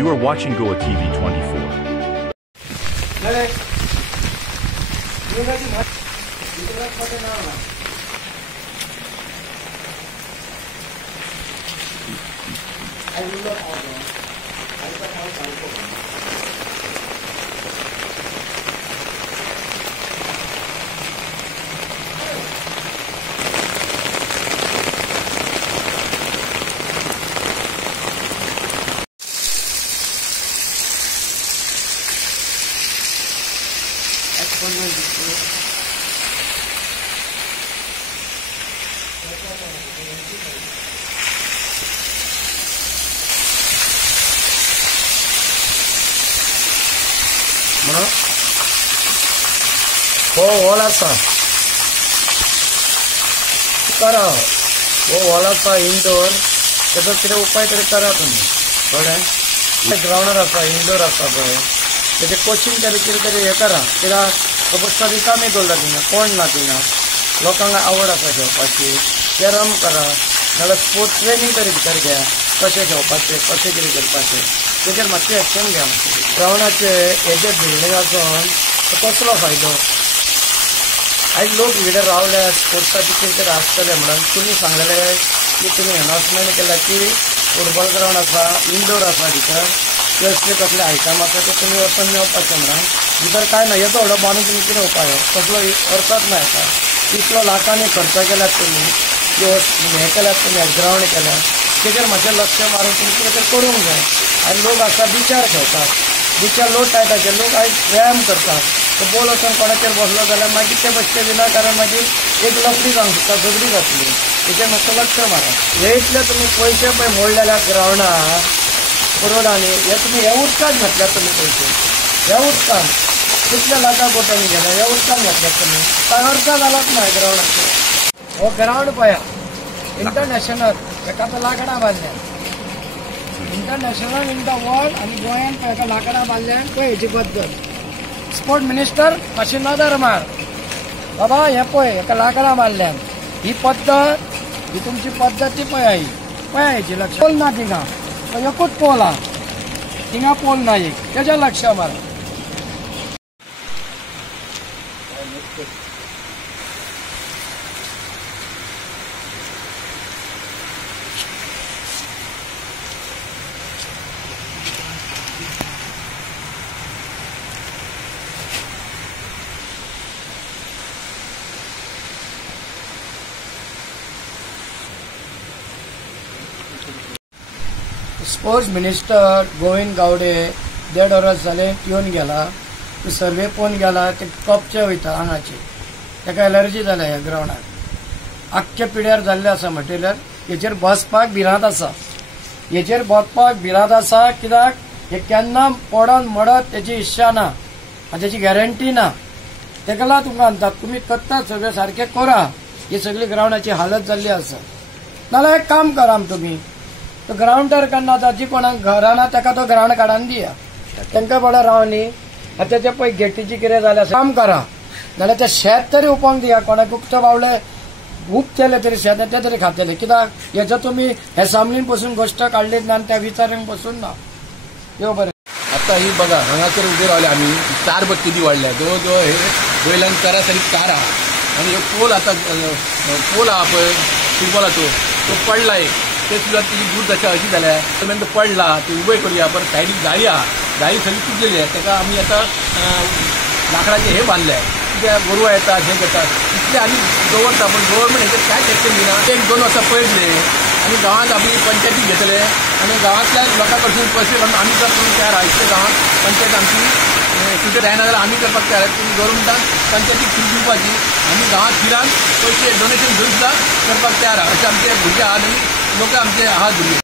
You are watching Goa TV 24. हो ओलासा करा हो ओलासा इंडोर त्याचा किती उपाय तरी करा तुम्ही थोडे ग्राउंडर आसा इंडोर आसा पळय त्याचे कोचिंग तरी कितें तरी हे करा कित्याक बसता रिकामी दवरला थिंगा कोण ना थिंगा लोकांक आवड आसा खेळपाची कॅरम करा नाल्यार स्पोर्ट्स ट्रेनिंग तरी भितर घ्या कशें खेळपाचें कशें कितें करपाचें तेजेर मातशें एक्शन घ्या ग्राउंडाचे हेजे बिल्डिंगाचो कसलो फायदो आयज लोक हिडे रावले स्पोर्ट्साचे कितें तरी आसतले म्हणून तुमी सांगलेले की तुमी अनाउन्समेंट केला की फुटबॉल ग्राउंड आसा इंडोर आसा भितर कसले कसले आयटम आसा ते तुमी वचून मेळपाचें म्हणून भितर काय ना येतो व्हडलो बांदून तुमी कितें उपाय कसलो अर्थच ना येता इतलो लाखांनी खर्च केल्यात तुमी हे केल्यात तुमी ग्राउंड केल्यात तेजेर मातशें लक्ष मारून तुमी कितें तरी करूंक जाय आनी लोक आसा बिचार खेळटात बिचार लोक टायटाचे लोक आयज व्यायाम करतात तो बॉल वचून कोणाचेर बसलो जाल्यार मागीर ते बसचे विनाकारण मागीर एक लफडी जावंक शकता झगडी जातली तेजेर मातसो लक्ष मारा हे इतले तुमी पयशे पळय मोडलेल्या ग्राउंडार पुरोडांनी हे तुमी हे उदकांत घातल्यात तुमी पयशे हे उदकांत कितले लाखां कोट्यांनी गेले हे उदकांत घातल्यात तुमी काय अर्थ जालाच ना ग्राउंडाचो हो ग्राउंड पळया इंटरनॅशनल एका तो लांकडां बांदल्या इंटरनॅशनल इन द वर्ल्ड आनी गोंयान पळय एका लांकडां बांदल्यान पळय हेची पद्दत स्पोर्ट मिनिस्टर मातशें नदर मार बाबा हे पळय एका लांकडां बांदल्यान ही पद्दत ही तुमची पद्दत ती पळय ही पळय हेची लक्ष पोल ना थिंगा एकूच पोल हा थिंगा पोल ना एक तेजेर लक्ष मार स्पोर्ट्स मिनिस्टर गोविंद गावडे 1.5 वर्स जाले येवन गेला सर्वे पोवन गेला ते कपचे वयता हांगाचे ताका एलर्जी जाल्या ह्या ग्राउंडार आख्खे पिड्यार जाल्ले आसा मटेरियल हेचेर बसपाक भिरांत आसा हेचेर बसपाक भिरांत आसा कित्याक हे केन्ना पडोन मडत तेची इच्छा ना आनी तेची गॅरंटी ना तेका लागून तुमकां म्हणटात तुमी करतात सगळें सारकें करा ही सगळी ग्राउंडाची हालत जाल्ली आसा नाल्यार एक काम करा तुमी तो ग्राउंडर करना जी कोणाक घरां ना ताका तो ग्राउंड काडून दिया तांकां बरें रावनी आतां ते पळय गेटीची कितें जालें काम करा नाल्यार ते शेत तरी उपोवंक दिया कोणाक उकते बावले उप केले तरी शेत ते तरी खातले कित्याक हेजो तुमी हे सामनीन पसून गोश्ट काडलीत ना आनी त्या विचारांक पसून ना यो बरें आता ही बघा हांगासर उबे रावले आमी 4 किती वाढल्या जवळ जवळ हे बैलांक सरासरी 4 आहा आनी पोल आता पोल आहा पळय फुटबॉलाचो तो पडलाय ते सुद्धा तिची दूर दशा अशी जाल्या तो पडला ते उबे करूया पण सायडीक जाळी आहा जाळी सगळी तुटलेली आहे ताका आमी आता लाकडाचे हे बांधले कित्याक गोरवां येतात हे करतात इतले आमी दवरता पण गव्हर्नमेंट हेचेर कांयच एक्शन दिना 1-2 वर्सां पळयतले आनी गांवांत आमी पंचायतीक घेतले आनी गांवांतल्या लोकां कडसून पयशे काडून आमी करपाक तयार आहा इतले गांवांत पंचायत आमची सुद्दां जायना जाल्यार आमी करपाक तयार आहा तुमी गव्हर्नमेंटान पंचायतीक फी दिवपाची आमी गांवांत फिरान पयशे डोनेशन घेवन सुद्दां करपाक तयार आहा अशें आमचे भुरगे आहा आनी लोक आमचे आहा भुरगे